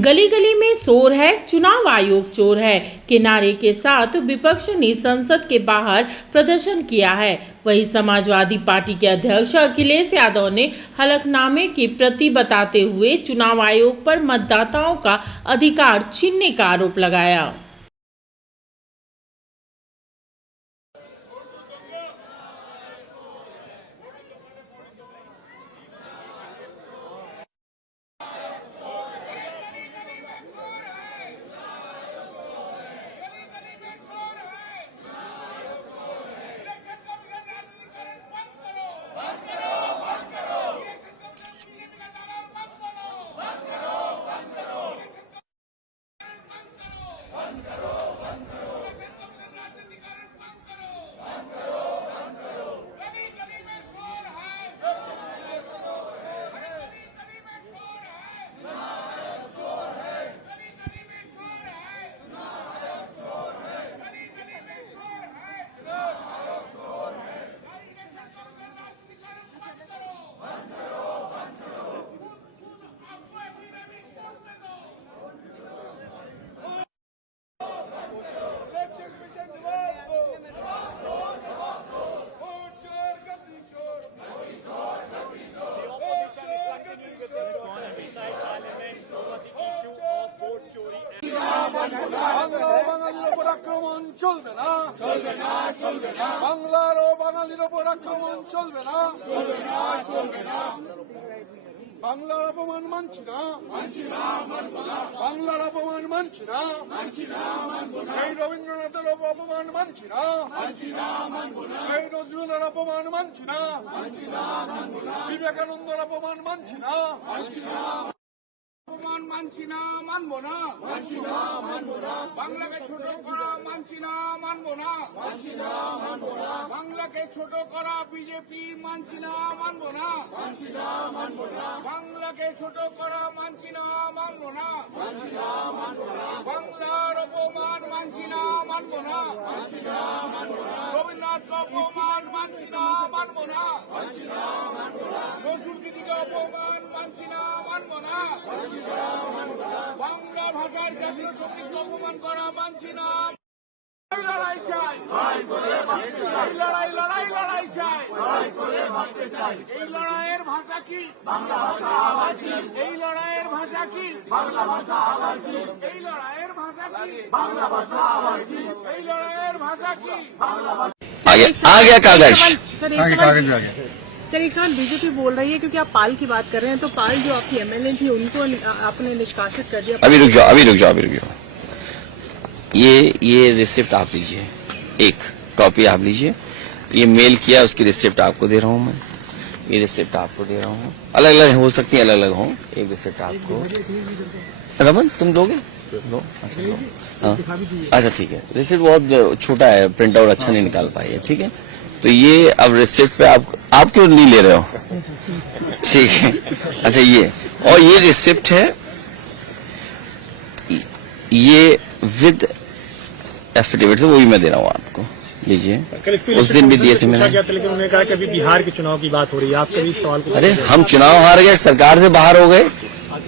गली गली में शोर है, चुनाव आयोग चोर है के नारे के साथ विपक्ष ने संसद के बाहर प्रदर्शन किया है। वहीं समाजवादी पार्टी के अध्यक्ष अखिलेश यादव ने हलफनामे की प्रति बताते हुए चुनाव आयोग पर मतदाताओं का अधिकार छीनने का आरोप लगाया। বাঙালির উপর আক্রমণ চলবে না, চলবে না, চলবে না। বাংলার ও বাঙালির উপর আক্রমণ চলবে না, চলবে না, চলবে না। বাংলার অপমান মানছি না, মানছি না, মানব না। বাংলার অপমান মানছি না, মানছি না, মানব না। এই রবীন্দ্রনাথের অপমান মানছি না, মানছি না, মানব না। এই নজরুলের অপমান মানছি না, মানছি না, মানব না। বিবেকানন্দের অপমান মানছি না, মানছি না। অপমান মানছি না, মানব না, মানছি না, মানব না। বাংলাকে ছোট করা মানছি না, মানব না, মানছি না, মানব না। বাংলাকে ছোট করা বিজেপি মানছি না, মানব না, মানছি না, মানব না। বাংলাকে ছোট করা মানছি না, মানব না, মানছি না, মানব না। বাংলার অপমান মানছি না, মানব না, মানছি না, মানব না। রবীন্দ্রনাথকে অপমান মানছি না, মানব না, মানছি না, মানব না। নজরুল গীতিকে অপমান মানছি না, মানব না, বাংলা ভাষার জাতীয় সঙ্গীতকে অপমান করা মানছি না। লড়াই চাই, লড়াই লড়াই লড়াই চাই, এই লড়াইয়ের ভাষা কি বাংলা ভাষা, আবার কি এই লড়াইয়ের ভাষা কি বাংলা ভাষা, আবার কি এই লড়াইয়ের ভাষা কি বাংলা ভাষা, আবার কি এই লড়াইয়ের ভাষা কি बांग्ला भाषा। आ गया कागज, सर एक सवाल बीजेपी बोल रही है, क्योंकि आप पाल की बात कर रहे हैं, तो पाल जो आपकी एमएलए थी उनको आपने निष्कासित कर दिया। अभी रुक जाओ। ये रिसिप्ट आप लीजिए, एक कॉपी आप लीजिए। ये मेल किया, उसकी रिसिप्ट आपको दे रहा हूँ मैं। ये रिसिप्ट आपको दे रहा हूँ, अलग अलग हो सकती है, अलग अलग हो। एक रिसिप्ट आपको, रमन तुम दोगे? दो, अच्छा दो। हाँ अच्छा ठीक है। रिसिप्ट बहुत छोटा है, प्रिंट आउट अच्छा नहीं निकाल पाई है, ठीक है। तो ये अब रिसिप्ट पे आप क्यों नहीं ले रहे हो? ठीक है, अच्छा ये, और ये रिसिप्ट है, ये विद एफिडेविट से, वो भी मैं दे रहा हूँ आपको, लीजिए। उस दिन भी दिए थे मैंने, लेकिन उन्होंने कहा कि अभी बिहार के चुनाव की बात हो रही है, आप कभी सवाल को अरे हम चुनाव हार गए, सरकार से बाहर हो गए,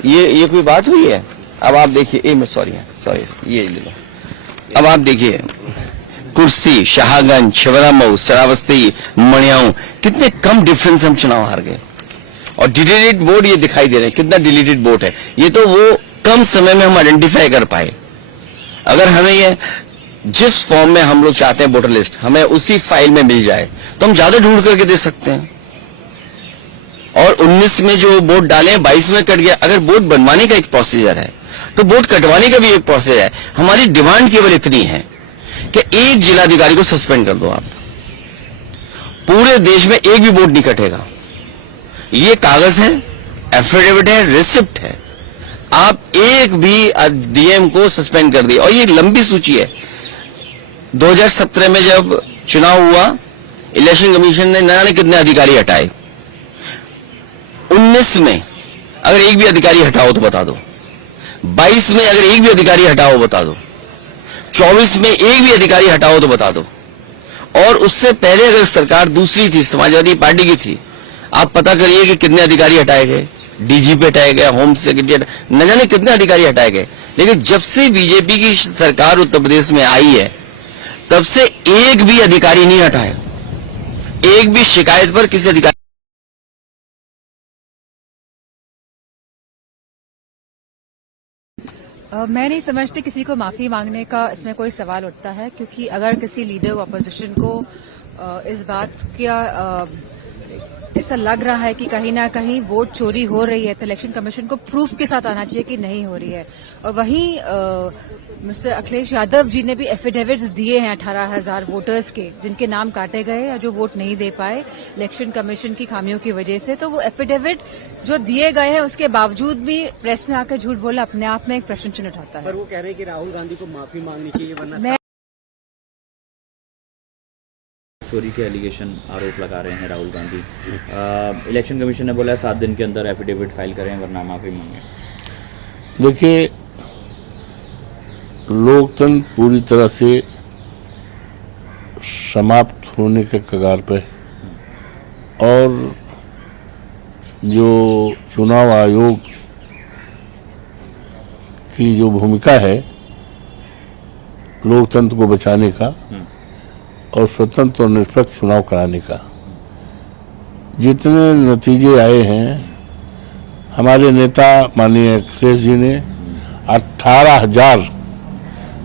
ये कोई बात हुई है? अब आप देखिए, सॉरी ये ले लो। अब आप देखिए, कुर्सी, शाहगंज, छिबरामऊ, श्रावस्ती, मणियाऊ, कितने कम डिफरेंस हम चुनाव हार गए। और डिलीटेड वोट ये दिखाई दे रहे हैं, कितना डिलीटेड वोट है। ये तो वो कम समय में हम आइडेंटिफाई कर पाए। अगर हमें ये जिस फॉर्म में हम लोग चाहते हैं वोटर लिस्ट, हमें उसी फाइल में मिल जाए तो हम ज्यादा ढूंढ करके दे सकते हैं। और 19 में जो वोट डाले, 22 में कट गया। अगर वोट बनवाने का एक प्रोसीजर है तो वोट कटवाने का भी एक प्रोसेस है। हमारी डिमांड केवल इतनी है कि एक जिलाधिकारी को सस्पेंड कर दो आप, पूरे देश में एक भी वोट नहीं कटेगा। ये कागज है, एफिडेविट है, रिसिप्ट है, आप एक भी डीएम को सस्पेंड कर दिए। और ये लंबी सूची है। 2017 में जब चुनाव हुआ, इलेक्शन कमीशन ने न जाने कितने अधिकारी हटाए। 19 में अगर एक भी अधिकारी हटाओ तो बता दो, 22 में अगर एक भी अधिकारी हटाओ बता दो, 24 में एक भी अधिकारी हटाओ तो बता दो। और उससे पहले अगर सरकार दूसरी थी, समाजवादी पार्टी की थी, आप पता करिए कि कितने अधिकारी हटाए गए। डीजीपी हटाए गए, होम सेक्रेटरी, न जाने कितने अधिकारी हटाए गए। लेकिन जब से बीजेपी की सरकार उत्तर प्रदेश में आई है तब से एक भी अधिकारी नहीं हटाया, एक भी शिकायत पर किसी अधिकारी। मैं नहीं समझती किसी को माफी मांगने का इसमें कोई सवाल उठता है, क्योंकि अगर किसी लीडर ऑपोजिशन को इस बात का ऐसा लग रहा है कि कहीं ना कहीं वोट चोरी हो रही है, तो इलेक्शन कमीशन को प्रूफ के साथ आना चाहिए कि नहीं हो रही है। और वहीं मिस्टर अखिलेश यादव जी ने भी एफिडेविट्स दिए हैं 18,000 वोटर्स के, जिनके नाम काटे गए या जो वोट नहीं दे पाए इलेक्शन कमीशन की खामियों की वजह से। तो वो एफिडेविट जो दिए गए हैं उसके बावजूद भी प्रेस में आकर झूठ बोलना अपने आप में एक प्रश्न चिन्ह उठाता है। पर वो कह रहे हैं कि राहुल गांधी को माफी मांगनी चाहिए, वरना चोरी के एलिगेशन आरोप लगा रहे हैं राहुल गांधी। इलेक्शन कमीशन ने बोला 7 दिन के अंदर एफिडेविट फाइल करें वरना माफी मांगे। देखिए, लोकतंत्र पूरी तरह से समाप्त होने के कगार पे, और जो चुनाव आयोग की जो भूमिका है लोकतंत्र को बचाने का और स्वतंत्र और निष्पक्ष चुनाव कराने का, जितने नतीजे आए हैं, हमारे नेता माननीय अखिलेश जी ने 18,000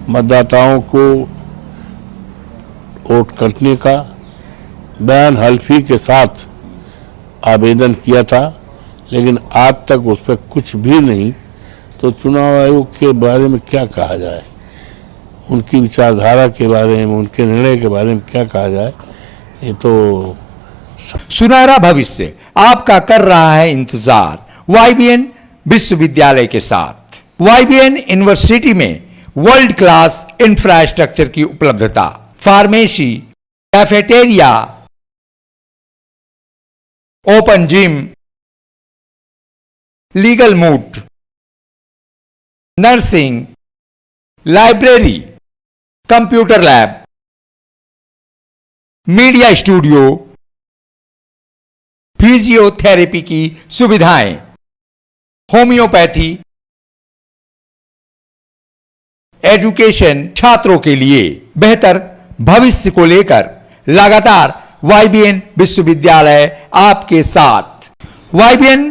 मतदाताओं को वोट करने का बयान हल्फी के साथ आवेदन किया था, लेकिन आज तक उस पर कुछ भी नहीं। तो चुनाव आयोग के बारे में क्या कहा जाए, उनकी विचारधारा के बारे में, उनके निर्णय के बारे में क्या कहा जाए, ये तो सुनहरा भविष्य आपका कर रहा है इंतजार वाईबीएन विश्वविद्यालय के साथ। वाईबीएन यूनिवर्सिटी में वर्ल्ड क्लास इंफ्रास्ट्रक्चर की उपलब्धता, pharmacy, cafeteria, open gym, legal moot, nursing, library, computer lab, media studio, physiotherapy की सुविधाएं, होम्योपैथी, एजुकेशन छात्रों के लिए बेहतर भविष्य को लेकर लगातार वाईबीएन विश्वविद्यालय आपके साथ। वाईबीएन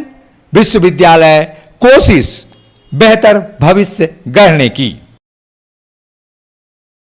विश्वविद्यालय कोशिश बेहतर भविष्य गढ़ने की।